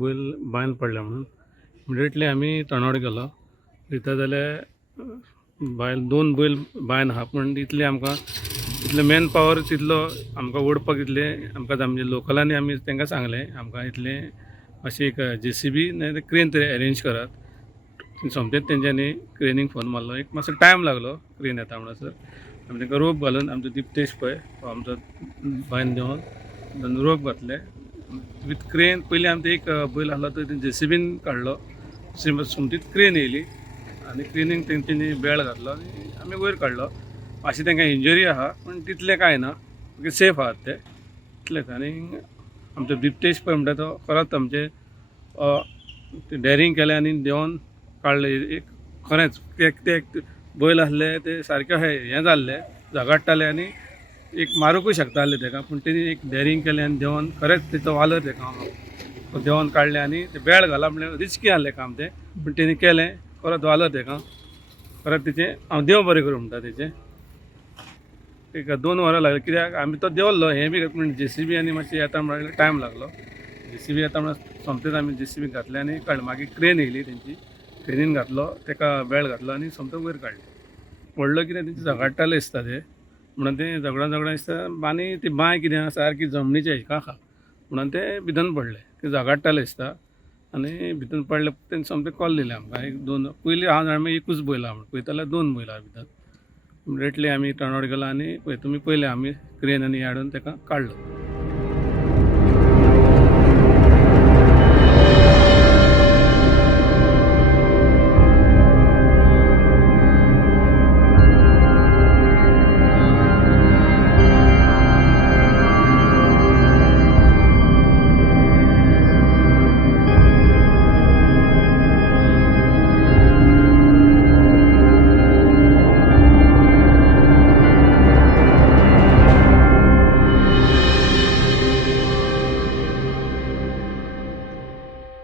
बैल बायन पडले म्हणून इमिडिएटली आम्ही तोंडावर गेलो. इथं जाल्यार बायल 2 बैल बायन आहा, पूण इतले आमकां इतले मॅन पावर तितलो आमकां ओडपाक इतले आमकां म्हणजे लोकलांनी आमी तांकां सांगलें आमकां इतले अशी एक JCB नाजाल्यार क्रेन तरी अरेंज करात. सोमतेच तेंच्यांनी क्रेनीक फोन मारलो. एक मातसो टायम लागलो क्रेन येता म्हणसर. आमी तांकां रोप घालून आमचो दिप्तेश पळय हो आमचो बायन देंवन रोप घातले विथ क्रेन. पयलीं आमी एक बैल आसलो तो JCBन काडलो. सोमतीच क्रेन येयली आनी क्रेनीक तेंच्यांनी बेळ घातलो आनी आमी वयर काडलो. मातशी तांकां इंजरी आहा पूण तितलें कांय ना, सेफ आहात ते इतलेंच. आनी आमचो दिप्तेश पळय म्हणटा तो खरोच आमचे डेरींग केलें आनी देंवन काडले. एक खरेंच ते बैल आसले ते सारके हें जाल्ले झगडटाले आनी एक मारूंकूय शकताले ताका, पूण तेणी एक डेरींग केलें आनी देंवन खरेंच तेचो वालोर ताका देंवन काडलें. आनी ते बेळ घालप म्हणल्यार रिस्की आसलें काम तें, पूण तेणी केलें खरोच वालोर ताका. खरेंच तेचें हांव देव बरें करूं म्हणटा तेचें. एक 2 वरां लागलीं कित्याक आमी तो देंवल्लो हें बी, पूण JCB आनी मातशें येता म्हणल्यार टायम लागलो. JCB येता म्हणल्यार सोमतेच आमी JCB घातलें आनी काडलें. मागीर क्रेन येयली तेंची, क्रेनीन घातलो ताका बेळ घातलो आनी सोमतो वयर काडलें. व्हडलो कितें तेंची झगडटाले दिसता ते म्हणून ते झगडोन दिसता. आनी ती बांय कितें आहा सारकी जमनीच्या हेका आहा म्हणून ते भितन पडले. ते झगडटाले दिसता आनी भितन पडले. तेंच्यांनी सोमतें कॉल दिलें आमकां. 1-2 पयलीं हांव जाणां एकूच बैल आहा म्हणून, पळयता जाल्यार 2 बैल आहा भितर. इमिडिएटली आमी टर्न आउट गेलो आनी तुमी पयलें आमी क्रेन आनी हाडून ताका काडलो.